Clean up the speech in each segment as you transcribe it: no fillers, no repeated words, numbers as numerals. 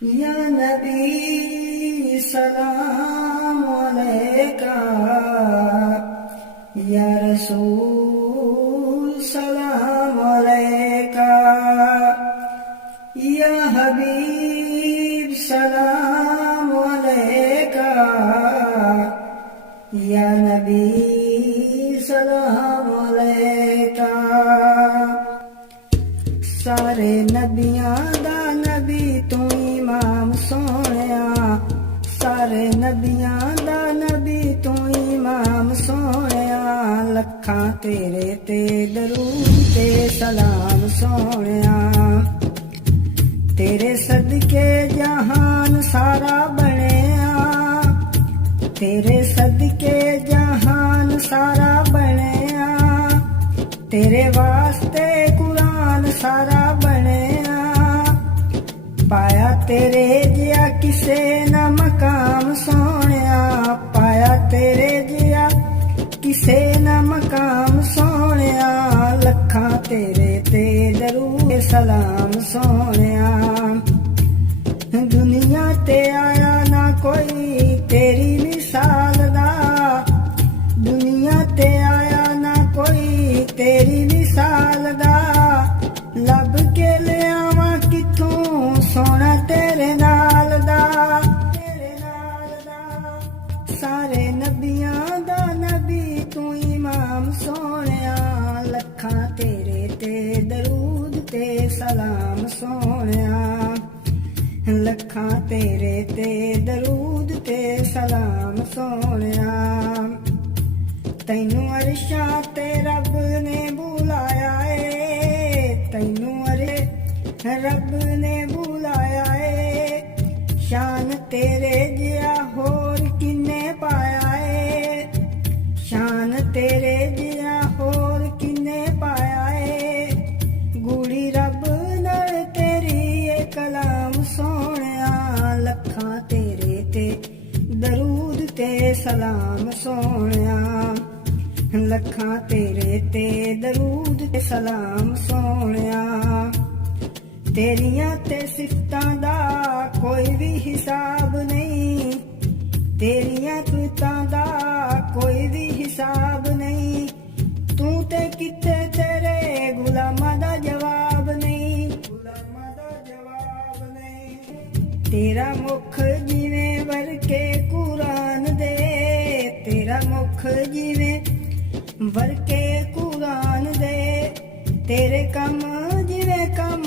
या नबी सलाम अलैका, या रसूल सलाम अलैका, या हबीब सलाम अलैका, या नबी सलाम अलैका। सारे नबियां दा नबी तू इमाम सोहणिया, सारे नबियां दा नबी तू इमाम सोहणिया, लखां तेरे ते दरूद ते सलाम सोहणिया। तेरे सदके जहान सारा बणिया, तेरे सदके जहान सारा बणिया, तेरे वास्ते कुरान सारा बणिया। पाया तेरे जिया किसे ना मकाम सोहणिया, पाया तेरे जिया किसे ना मकाम सोहणिया, लखां तेरे ते दरूद सलाम सोहणिया। दुनिया ते आया ना कोई तेरी मिसाल दा, दुनिया ते आया ना कोई तेरी मिसाल दा, लब के ले आवा किथों सोना तेरे नाल दा, तेरे नाल दा। सारे नबियां दा नबी तू इमाम सोहणिया, लखां तेरे ते दरूद ते सलाम सोहणिया, लखां तेरे ते दरूद ते सलाम सोहणिया। तैनू अरशां ते रब ने बुलाया ए, तैनू रब ने बुलाया ए, शान तेरे जिया होर किन्ने पाया ए, शान तेरे जिया होर किन्ने पाया ए। गुड़ी रब नाल तेरी ए कलाम सोहणिया, लखां तेरे ते दरूद ते सलाम सोहणिया, लखां तेरे ते दरूद ते सलाम सोहणिया। तेरियां ते सिफतां दा कोई भी हिसाब नहीं, तेरियां तुतां दा कोई भी हिसाब नहीं, तू ते किथे तेरे गुलामां दा जवाब नहीं, गुलामां दा जवाब नहीं। तेरा मुख जिवें वरके कुरान दे, तेरा मुख जिवें वरके कुरान दे, तेरे कम जिवें कम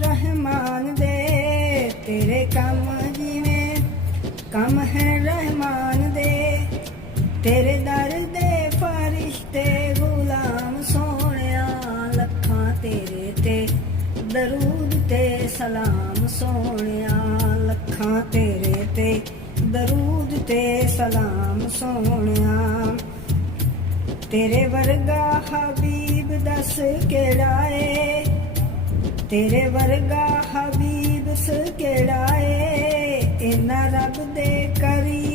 रहमान दे, तेरे कम जिवें कम है रहमान दे। तेरे दर दे फरिश्ते गुलाम सोहणिया, लखां तेरे ते दरूद ते सलाम सोहणिया, लखां तेरे ते दरूद ते सलाम सोहणिया। तेरे वर्गा हबीब दस केड़ा ए, तेरे वर्गा हबीब स केड़ा ए, इन्ना रब दे करी